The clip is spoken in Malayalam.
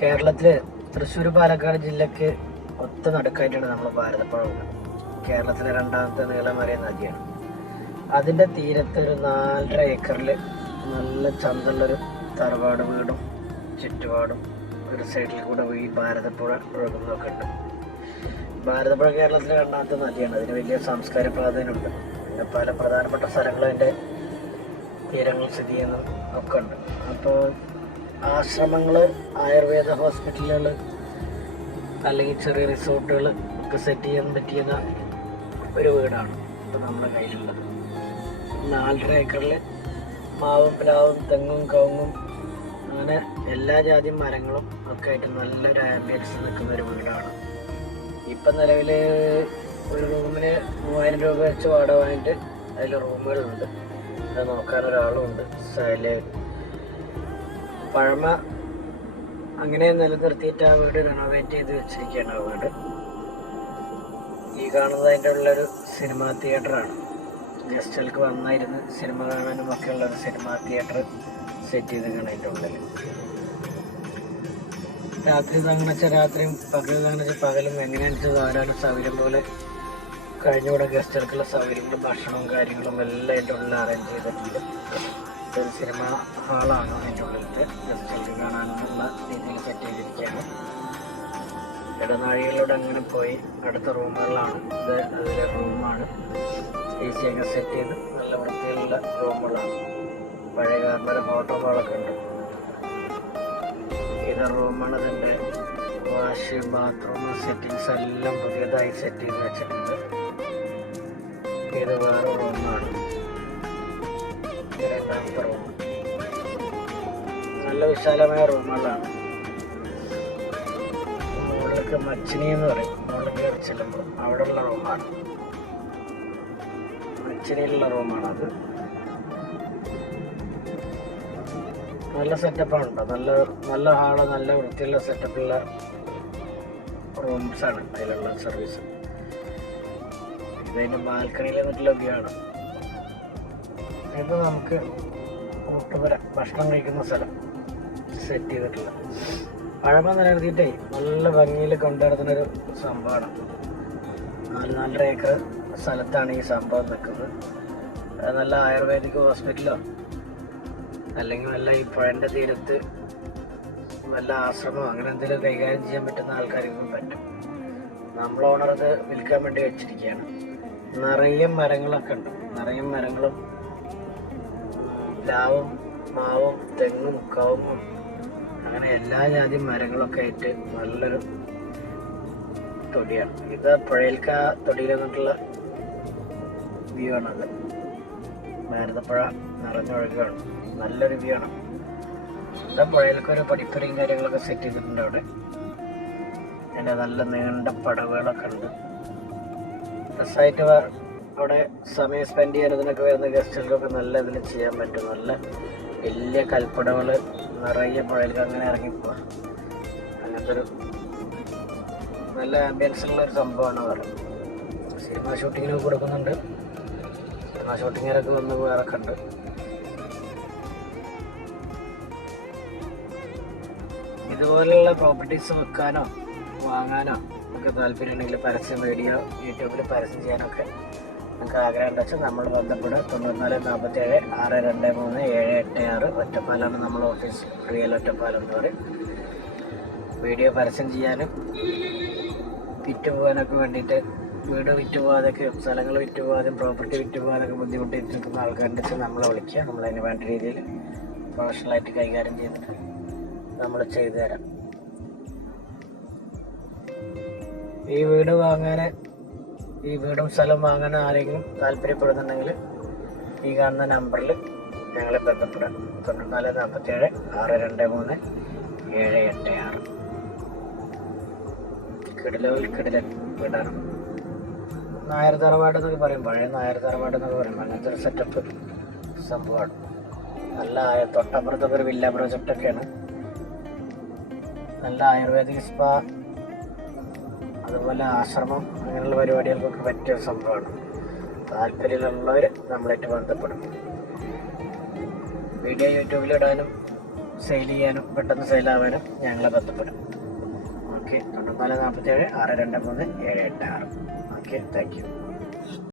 കേരളത്തിൽ തൃശ്ശൂർ പാലക്കാട് ജില്ലക്ക് ഒത്ത നടുക്കായിട്ടാണ് നമ്മൾ ഭാരതപ്പുഴ കേരളത്തിലെ രണ്ടാമത്തെ നീളമേറിയ നദിയാണ്. അതിന്റെ തീരത്ത് ഒരു നാലര ഏക്കറിൽ നല്ല ചന്തള്ളൊരു തറവാട് വീടും ചുറ്റുപാടും ഒരു സൈഡിൽ കൂടെ ഈ ഭാരതപ്പുഴ ഒഴുകുന്നതൊക്കെ ഉണ്ട്. ഭാരതപ്പുഴ കേരളത്തിലെ രണ്ടാമത്തെ നദിയാണ്. അതിന് വലിയ സാംസ്കാരിക പ്രാധാന്യമുണ്ട് പിന്നെ പല പ്രധാനപ്പെട്ട സ്ഥലങ്ങളും അതിന്റെ തീരങ്ങൾ സ്ഥിതി ചെയ്യുന്നതും ഒക്കെ ഉണ്ട്. അപ്പോൾ ആശ്രമങ്ങൾ ആയുർവേദ ഹോസ്പിറ്റലുകൾ അല്ലെങ്കിൽ ചെറിയ റിസോർട്ടുകൾ ഒക്കെ സെറ്റ് ചെയ്യാൻ പറ്റിയ ഒരു വീടാണ് ഇപ്പം നമ്മുടെ കയ്യിലുള്ളത്. നാലര ഏക്കറിൽ മാവും പ്ലാവും തെങ്ങും കവുങ്ങും അങ്ങനെ എല്ലാ ജാതി മരങ്ങളും ഒക്കെ ആയിട്ട് നല്ലൊരു ആംബിയൻസ് നിൽക്കുന്ന ഒരു വീടാണ്. ഇപ്പം നിലവിൽ ഒരു റൂമിന് മൂവായിരം രൂപ വെച്ച് വാടക വാങ്ങിയിട്ട് അതിൽ റൂമുകളുണ്ട്. അത് നോക്കാൻ ഒരാളുണ്ട് അതിൽ പഴമ അങ്ങനെ നിലനിർത്തിയിട്ട് ആ വീട് റിനോവേറ്റ് ചെയ്ത് വെച്ചിരിക്കുകയാണ് ആ വീട് ഈ കാണുന്നത് അതിന്റെ ഉള്ളൊരു സിനിമാ തിയേറ്ററാണ് ഗസ്റ്റുകൾക്ക് വന്നായിരുന്നു സിനിമ കാണാനും ഒക്കെ ഉള്ള ഒരു സിനിമാ തിയേറ്റർ സെറ്റ് ചെയ്തിരിക്കുകയാണ് അതിന്റെ ഉള്ളിൽ. രാത്രി തങ്ങണച്ച രാത്രിയും പകൽ തങ്ങണച്ച പകലും എങ്ങനെയാണെന്ന് ധാരാളം സൗകര്യം പോലെ കഴിഞ്ഞുകൂടെ ഗസ്റ്റുകൾക്കുള്ള സൗകര്യങ്ങളും ഭക്ഷണവും കാര്യങ്ങളും എല്ലാം അതിന്റെ ഉള്ളിൽ അറേഞ്ച് ചെയ്തിട്ടുണ്ട്. ഒരു സിനിമ ഹാളാണ് അതിന്റെ ഉള്ളിലത്തെ. ജസ്റ്റ് കാണാനുള്ള രീതിയിൽ സെറ്റ് ചെയ്തിരിക്കുകയാണ്. ഇടനാഴികളിലൂടെ അങ്ങനെ പോയി അടുത്ത റൂമുകളിലാണ്. ഇത് അതിലെ റൂമാണ്. ഒക്കെ സെറ്റ് ചെയ്ത് നല്ല വൃത്തിയിലുള്ള റൂമുകളാണ്. പഴയ കാരണ ഫോട്ടോ ഹാളൊക്കെ ഉണ്ട്. ഇത് റൂമാണ് ഇതിന്റെ വാഷ് ബാത്റൂം സെറ്റിങ്സ് എല്ലാം പുതിയതായി സെറ്റ് ചെയ്ത് വെച്ചിട്ടുണ്ട്. ഇത് വേറെ റൂമാണ്. നല്ല വിശാലമായ റൂമുകളാണ്. മുകളിലൊക്കെ മച്ചിനി എന്ന് പറയും. മുകളിൽ കയറി ചെല്ലുമ്പോൾ അവിടെയുള്ള റൂമാണ്. മച്ചിനിയിലുള്ള റൂമാണത് നല്ല സെറ്റപ്പാണ് കേട്ടോ നല്ല നല്ല ഹാൾ നല്ല വൃത്തിയുള്ള സെറ്റപ്പുള്ള റൂംസാണ് അതിലുള്ള സർവീസ് ഇതതിന്റെ ബാൽക്കണിയിൽ നിന്നിട്ടുള്ള വ്യൂ ആണ് ഇത് നമുക്ക് ഊട്ടുപുര ഭക്ഷണം കഴിക്കുന്ന സ്ഥലം സെറ്റ് ചെയ്തിട്ടുള്ള പഴമ നിലനിർത്തിയിട്ടേ നല്ല ഭംഗിയിൽ കൊണ്ടുവരുന്ന ഒരു സംഭവമാണ്. നാല് നാലര ഏക്കർ സ്ഥലത്താണ് ഈ സംഭവം നിൽക്കുന്നത്. നല്ല ആയുർവേദിക് ഹോസ്പിറ്റലോ അല്ലെങ്കിൽ നല്ല ഈ പുഴന്റെ തീരത്ത് വല്ല ആശ്രമം അങ്ങനെ എന്തെങ്കിലും കൈകാര്യം ചെയ്യാൻ പറ്റുന്ന ആൾക്കാർക്കും പറ്റും. നമ്മൾ ഓണർ അത് വിൽക്കാൻ വേണ്ടി വെച്ചിരിക്കുകയാണ്. നിറയെ മരങ്ങളൊക്കെ ഉണ്ട്. നിറയെ മരങ്ങളും പ്ലാവും മാവും തെങ്ങും കവുങ്ങും അങ്ങനെ എല്ലാ ജാതി മരങ്ങളൊക്കെ ആയിട്ട് നല്ലൊരു തൊടിയാണ്. ഇത് പുഴയിൽക്ക തൊടിയിൽ നിന്നിട്ടുള്ള വ്യൂ ആണത് ഭാരതപ്പുഴ നിറഞ്ഞൊഴുകാണ് നല്ലൊരു വ്യൂ ആണ്. ഇവിടെ പുഴയിലൊക്കെ ഒരു പടിപ്പുരയും കാര്യങ്ങളൊക്കെ സെറ്റ് ചെയ്തിട്ടുണ്ട് അവിടെ. അതിന്റെ നല്ല നീണ്ട പടവുകളൊക്കെ ഉണ്ട്. രസമായിട്ട് അവിടെ സമയം സ്പെൻഡ് ചെയ്യാൻ ഇതിനൊക്കെ വരുന്ന ഗസ്റ്റുകൾക്കൊക്കെ നല്ല ഇതിൽ ചെയ്യാൻ പറ്റും. നല്ല വലിയ കൽപ്പടകൾ നിറയെ പുഴയിലേക്ക് അങ്ങനെ ഇറങ്ങിപ്പോവാ. അങ്ങനത്തെ ഒരു നല്ല ആംബിയൻസ് ഉള്ള ഒരു സംഭവമാണ് പറയുന്നത് സിനിമ ഷൂട്ടിങ്ങിനൊക്കെ കൊടുക്കുന്നുണ്ട്. സിനിമ ഷൂട്ടിങ്ങിനൊക്കെ വന്ന് വേറൊക്കെ ഇതുപോലെയുള്ള പ്രോപ്പർട്ടീസ് വെക്കാനോ വാങ്ങാനോ ഒക്കെ താല്പര്യമുണ്ടെങ്കിൽ പരസ്യം വീഡിയോ യൂട്യൂബിൽ പരസ്യം ചെയ്യാനൊക്കെ. നമുക്ക് ആഗ്രഹം വെച്ചാൽ നമ്മൾ ബന്ധപ്പെടുക. തൊണ്ണൂറ്റിനാല് നാൽപ്പത്തി ഏഴ് ആറ് രണ്ട് മൂന്ന് ഏഴ് എട്ട് ആറ്. ഒറ്റപ്പാലാണ് നമ്മൾ ഓഫീസ് റിയൽ ഒറ്റപ്പാലം എന്ന് പറയും. വീഡിയോ പരസ്യം ചെയ്യാനും വിറ്റ് പോകാനൊക്കെ വേണ്ടിയിട്ട് വീട് വിറ്റ് പോകാതൊക്കെ സ്ഥലങ്ങൾ വിറ്റ് പോകാനും പ്രോപ്പർട്ടി വിറ്റ് പോകാനൊക്കെ ബുദ്ധിമുട്ടി നിൽക്കുന്ന ആൾക്കാരുടെ വെച്ച് നമ്മളെ വിളിക്കുക. നമ്മളതിന് വേണ്ട രീതിയിൽ പ്രൊഫഷണലായിട്ട് കൈകാര്യം ചെയ്തിട്ട് നമ്മൾ ചെയ്തു തരാം. ഈ വീട് വാങ്ങാൻ ഈ വീടും സ്ഥലം വാങ്ങാൻ ആരെങ്കിലും താല്പര്യപ്പെടുന്നുണ്ടെങ്കിൽ ഈ കാണുന്ന നമ്പറിൽ ഞങ്ങളെ ബന്ധപ്പെടാം. തൊണ്ണൂറ്റിനാല് നാൽപ്പത്തി ഏഴ് ആറ് രണ്ട് മൂന്ന് ഏഴ് എട്ട് ആറ്. കിടിലവിൽ കിടിലൻ വീടാണ്. നായർ തറവാട് എന്നൊക്കെ പറയും. പഴയ നായർ തറവാട് എന്നൊക്കെ പറയും. അങ്ങനത്തെ ഒരു സെറ്റപ്പ് സംഭവമാണ്. നല്ല ആയ തൊട്ടപ്പുറത്തൊക്കെ ഒരു വില്ല പ്രൊജക്റ്റൊക്കെയാണ് നല്ല ആയുർവേദിക് സ്പാ അതുപോലെ ആശ്രമം അങ്ങനെയുള്ള പരിപാടികൾക്കൊക്കെ പറ്റിയ ഒരു സംഭവമാണ്. താല്പര്യമുള്ളവർ നമ്മളായിട്ട് ബന്ധപ്പെടും. വീഡിയോ യൂട്യൂബിലിടാനും സെയിൽ ചെയ്യാനും പെട്ടെന്ന് സെയിലാവാനും ഞങ്ങളെ ബന്ധപ്പെടും. ഓക്കെ തൊണ്ണൂറ്റിനാല് നാൽപ്പത്തേഴ് ആറ് രണ്ട് മൂന്ന് ഏഴ് എട്ട് ആറ്. Okay thank you